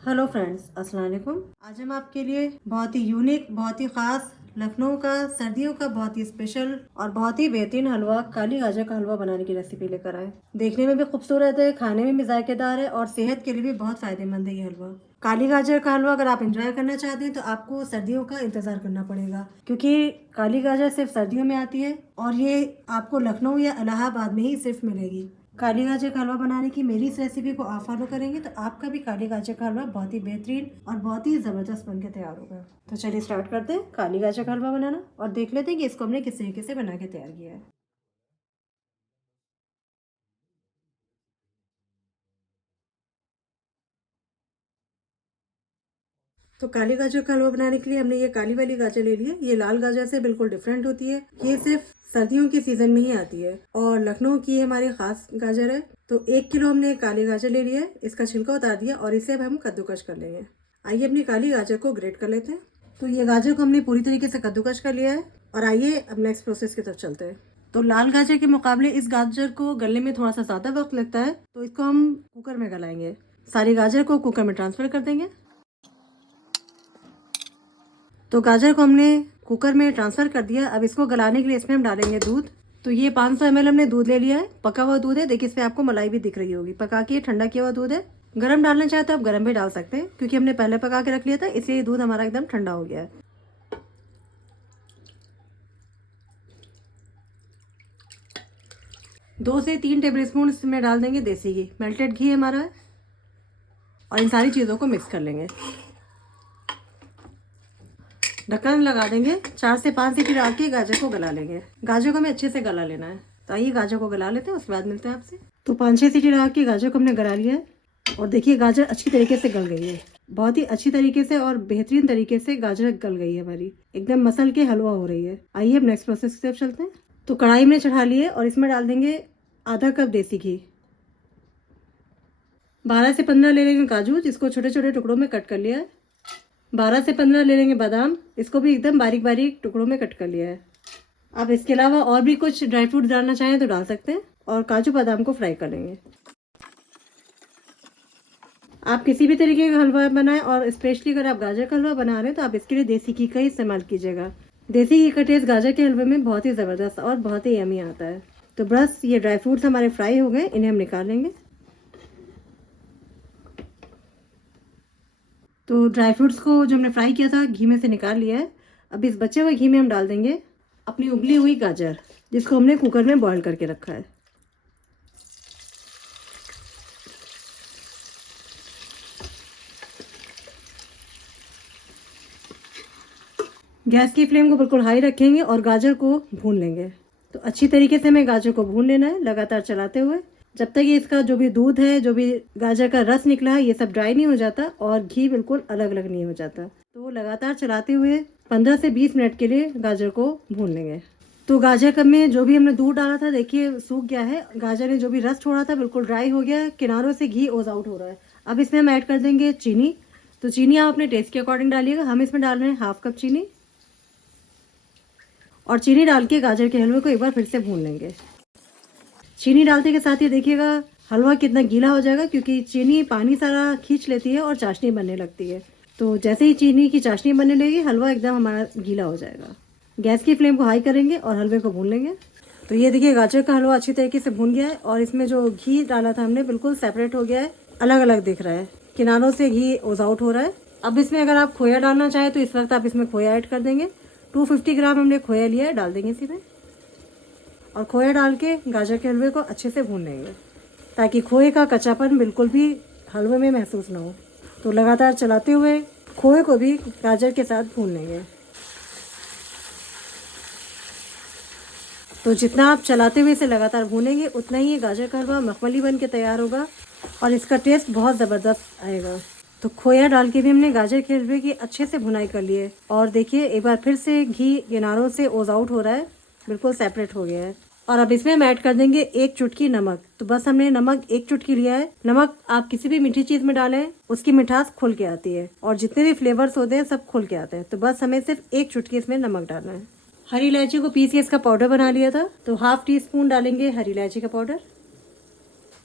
Hello friends, अस्सलाम वालेकुम। आज हम आपके लिए बहुत ही यूनिक, बहुत ही ख़ास लखनऊ का सर्दियों का बहुत ही स्पेशल और बहुत ही बेहतरीन हलवा काली गाजर का हलवा बनाने की रेसिपी लेकर आए। देखने में भी खूबसूरत है, खाने में भी जायकेदार है और सेहत के लिए भी बहुत फ़ायदेमंद है ये हलवा। काली गाजर का हलवा अगर आप इंजॉय करना चाहते हैं तो आपको सर्दियों का इंतज़ार करना पड़ेगा, क्योंकि काली गाजर सिर्फ सर्दियों में आती है और ये आपको लखनऊ या इलाहाबाद में ही सिर्फ मिलेगी। काली गाजर का हलवा बनाने की मेरी इस रेसिपी को आप फॉलो करेंगे तो आपका भी काली गाजर का हलवा बहुत ही बेहतरीन और बहुत ही ज़बरदस्त बनकर तैयार होगा। तो चलिए स्टार्ट करते हैं काली गाजर का हलवा बनाना और देख लेते हैं कि इसको हमने किस तरीके से बना के तैयार किया है। तो काली गाजर का हलवा बनाने के लिए हमने ये काली वाली गाजर ले ली है। ये लाल गाजर से बिल्कुल डिफरेंट होती है। ये सिर्फ सर्दियों के सीजन में ही आती है और लखनऊ की हमारी खास गाजर है। तो 1 किलो हमने काली गाजर ले लिया है, इसका छिलका उतार दिया और इसे अब हम कद्दूकश कर लेंगे। आइए अपनी काली गाजर को ग्रेट कर लेते हैं। तो ये गाजर को हमने पूरी तरीके से कद्दूकश कर लिया है और आइए अब नेक्स्ट प्रोसेस की तरफ चलते हैं। तो लाल गाजर के मुकाबले इस गाजर को गलने में थोड़ा सा ज़्यादा वक्त लगता है, तो इसको हम कुकर में गलाएंगे। सारी गाजर को कुकर में ट्रांसफर कर देंगे। तो गाजर को हमने कुकर में ट्रांसफ़र कर दिया। अब इसको गलाने के लिए इसमें हम डालेंगे दूध। तो ये 500 ml हमने दूध ले लिया है, पका हुआ दूध है। देखिए इस पे आपको मलाई भी दिख रही होगी। पका के ठंडा किया हुआ दूध है। गरम डालना चाहे तो आप गरम भी डाल सकते हैं, क्योंकि हमने पहले पका के रख लिया था, इसलिए दूध हमारा एकदम ठंडा हो गया है। 2 से 3 टेबल स्पून इसमें डाल देंगे देसी घी। मेल्टेड घी हमारा है और इन सारी चीज़ों को मिक्स कर लेंगे। ढक्कन लगा देंगे। 4 से 5 सीटी डाल के गाजर को गला लेंगे। गाजर को हमें अच्छे से गला लेना है। तो आइए गाजर को गला लेते हैं, उसके बाद मिलते हैं आपसे। तो 5-6 सीटी डाल के गाजर को हमने गला लिया है और देखिए गाजर अच्छी तरीके से गल गई है। बहुत ही अच्छी तरीके से और बेहतरीन तरीके से गाजर गल गई है हमारी, एकदम मसल के हलवा हो रही है। आइए अब नेक्स्ट प्रोसेस की तरफ चलते हैं। तो कढ़ाई में चढ़ा लिए और इसमें डाल देंगे आधा कप देसी घी। 12 से 15 ले लेंगे काजू, जिसको छोटे छोटे टुकड़ों में कट कर लिया है। 12 से 15 ले लेंगे बादाम, इसको भी एकदम बारीक बारीक टुकड़ों में कट कर लिया है। आप इसके अलावा और भी कुछ ड्राई फ्रूट डालना चाहें तो डाल सकते हैं और काजू बादाम को फ्राई कर लेंगे। आप किसी भी तरीके का हलवा बनाएं और स्पेशली अगर आप गाजर का हलवा बना रहे हैं तो आप इसके लिए देसी घी का ही इस्तेमाल कीजिएगा। देसी घी का टेस्ट गाजर के हलवे में बहुत ही ज़बरदस्त और बहुत ही यमी आता है। तो बस ये ड्राई फ्रूट्स हमारे फ्राई हो गए, इन्हें हम निकाल लेंगे। तो ड्राई फ्रूट्स को जो हमने फ्राई किया था घी में से निकाल लिया है। अब इस बचे हुए घी में हम डाल देंगे अपनी उबली हुई गाजर, जिसको हमने कुकर में बॉईल करके रखा है। गैस की फ्लेम को बिल्कुल हाई रखेंगे और गाजर को भून लेंगे। तो अच्छी तरीके से हमें गाजर को भून लेना है, लगातार चलाते हुए, जब तक ये इसका जो भी दूध है, जो भी गाजर का रस निकला है, ये सब ड्राई नहीं हो जाता और घी बिल्कुल अलग अलग नहीं हो जाता। तो लगातार चलाते हुए 15 से 20 मिनट के लिए गाजर को भून लेंगे। तो गाजर कब में जो भी हमने दूध डाला था, देखिए सूख गया है। गाजर ने जो भी रस छोड़ा था बिल्कुल ड्राई हो गया है, किनारों से घी ओज आउट हो रहा है। अब इसमें हम ऐड कर देंगे चीनी। तो चीनी आप अपने टेस्ट के अकॉर्डिंग डालिएगा। हम इसमें डाल रहे हैं हाफ कप चीनी और चीनी डाल के गाजर के हलवे को एक बार फिर से भून लेंगे। चीनी डालते के साथ ही देखिएगा हलवा कितना गीला हो जाएगा, क्योंकि चीनी पानी सारा खींच लेती है और चाशनी बनने लगती है। तो जैसे ही चीनी की चाशनी बनने लगेगी हलवा एकदम हमारा गीला हो जाएगा। गैस की फ्लेम को हाई करेंगे और हलवे को भून लेंगे। तो ये देखिए गाजर का हलवा अच्छी तरीके से भून गया है और इसमें जो घी डाला था हमने बिल्कुल सेपरेट हो गया है, अलग अलग दिख रहा है, किनारों से घी ओज आउट हो रहा है। अब इसमें अगर आप खोया डालना चाहें तो इस वक्त आप इसमें खोया ऐड कर देंगे। 250 ग्राम हमने खोया लिया है, डाल देंगे इसी में और खोया डाल के गाजर के हलवे को अच्छे से भून लेंगे, ताकि खोए का कच्चापन बिल्कुल भी हलवे में महसूस ना हो। तो लगातार चलाते हुए खोए को भी गाजर के साथ भून लेंगे। तो जितना आप चलाते हुए इसे लगातार भूनेंगे उतना ही ये गाजर का हलवा मखमली बन के तैयार होगा और इसका टेस्ट बहुत ज़बरदस्त आएगा। तो खोया डाल के भी हमने गाजर के हलवे की अच्छे से भुनाई कर ली है और देखिए एक बार फिर से घी किनारों से ओज आउट हो रहा है, बिल्कुल सेपरेट हो गया है। और अब इसमें हम ऐड कर देंगे 1 चुटकी नमक। तो बस हमने नमक 1 चुटकी लिया है। नमक आप किसी भी मीठी चीज़ में डालें, उसकी मिठास खुल के आती है और जितने भी फ्लेवर्स होते हैं सब खुल के आते हैं। तो बस हमें सिर्फ 1 चुटकी इसमें नमक डालना है। हरी इलायची को पीस के इसका पाउडर बना लिया था, तो हाफ टी स्पून डालेंगे हरी इलायची का पाउडर।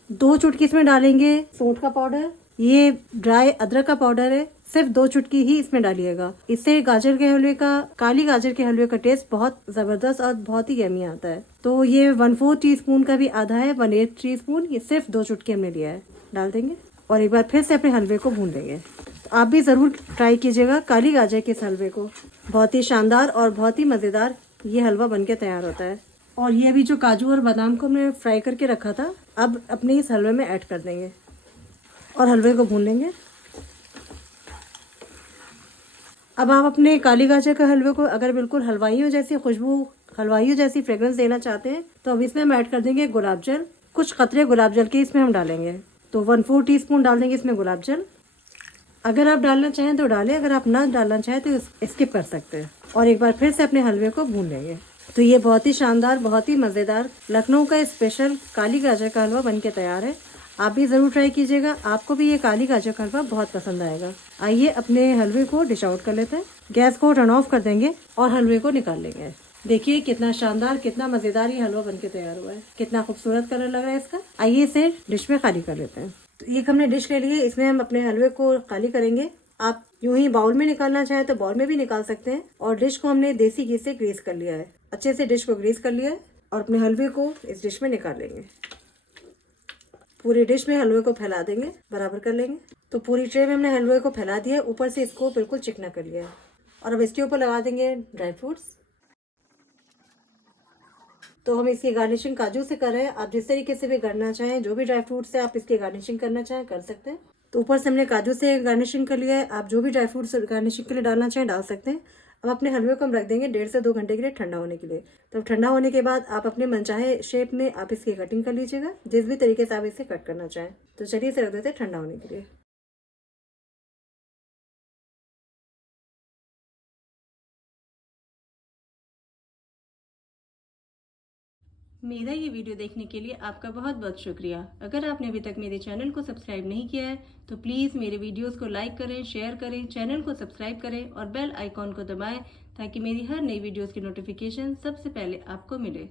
2 चुटकी इसमें डालेंगे सौंठ का पाउडर ये ड्राई अदरक का पाउडर है, सिर्फ 2 चुटकी ही इसमें डालिएगा। इससे गाजर के हलवे का, काली गाजर के हलवे का टेस्ट बहुत जबरदस्त और बहुत ही यमी आता है। तो ये 1/4 टीस्पून का भी आधा है, 1/8 टीस्पून, ये सिर्फ 2 चुटकी हमने लिया है, डाल देंगे और एक बार फिर से अपने हलवे को भून लेंगे। तो आप भी जरूर ट्राई कीजिएगा काली गाजर के इस हलवे को, बहुत ही शानदार और बहुत ही मजेदार ये हलवा बनके तैयार होता है। और ये अभी जो काजू और बादाम को हमने फ्राई करके रखा था, अब अपने इस हलवे में ऐड कर देंगे और हलवे को भून लेंगे। अब आप अपने काली गाजर के हलवे को अगर बिल्कुल हलवाइयों जैसी खुशबू, हलवाइयों जैसी फ्रेग्रेंस देना चाहते हैं तो अब इसमें हम ऐड कर देंगे गुलाब जल। कुछ कतरे गुलाब जल के इसमें हम डालेंगे। तो 1/4 टीस्पून डाल देंगे इसमें गुलाब जल। अगर आप डालना चाहें तो डालें, अगर आप ना डालना चाहें तो स्किप कर सकते हैं। और एक बार फिर से अपने हलवे को भून लेंगे। तो ये बहुत ही शानदार, बहुत ही मज़ेदार लखनऊ का स्पेशल काली गाजर का हलवा बनके तैयार है। आप भी ज़रूर ट्राई कीजिएगा, आपको भी ये काली गाजर का हलवा बहुत पसंद आएगा। आइए अपने हलवे को डिश आउट कर लेते हैं। गैस को टर्न ऑफ कर देंगे और हलवे को निकाल लेंगे। देखिए कितना शानदार, कितना मज़ेदार ये हलवा बनके तैयार हुआ है, कितना खूबसूरत कलर लग रहा है इसका। आइए इसे डिश में खाली कर लेते हैं। तो एक हमने डिश ले ली है, इसमें हम अपने हलवे को खाली करेंगे। आप यूं ही बाउल में निकालना चाहें तो बाउल में भी निकाल सकते हैं। और डिश को हमने देसी घी से ग्रीस कर लिया है, अच्छे से डिश को ग्रीस कर लिया है और अपने हलवे को इस डिश में निकाल लेंगे। पूरी डिश में हलवे को फैला देंगे, बराबर कर लेंगे। तो पूरी ट्रे में हमने हलवे को फैला दिया है, ऊपर से इसको बिल्कुल चिकना कर लिया है। और अब इसके ऊपर लगा देंगे ड्राई फ्रूट्स। तो हम इसकी गार्निशिंग काजू से कर रहे हैं, आप जिस तरीके से भी करना चाहें, जो भी ड्राई फ्रूट से आप इसकी गार्निशिंग करना चाहें कर सकते हैं। तो ऊपर से हमने काजू से गार्निशिंग कर लिया है, आप जो भी ड्राई फ्रूट्स गार्निशिंग के लिए डालना चाहें डाल सकते हैं। अब अपने हलवे को हम रख देंगे 1.5 से 2 घंटे के लिए ठंडा होने के लिए। तो ठंडा होने के बाद आप अपने मनचाहे शेप में आप इसकी कटिंग कर लीजिएगा, जिस भी तरीके से आप इसे कट करना चाहें। तो चलिए इसे रख देते हैं ठंडा होने के लिए। मेरा ये वीडियो देखने के लिए आपका बहुत बहुत शुक्रिया। अगर आपने अभी तक मेरे चैनल को सब्सक्राइब नहीं किया है तो प्लीज़ मेरे वीडियोस को लाइक करें, शेयर करें, चैनल को सब्सक्राइब करें और बेल आइकॉन को दबाएं ताकि मेरी हर नई वीडियोस की नोटिफिकेशन सबसे पहले आपको मिले।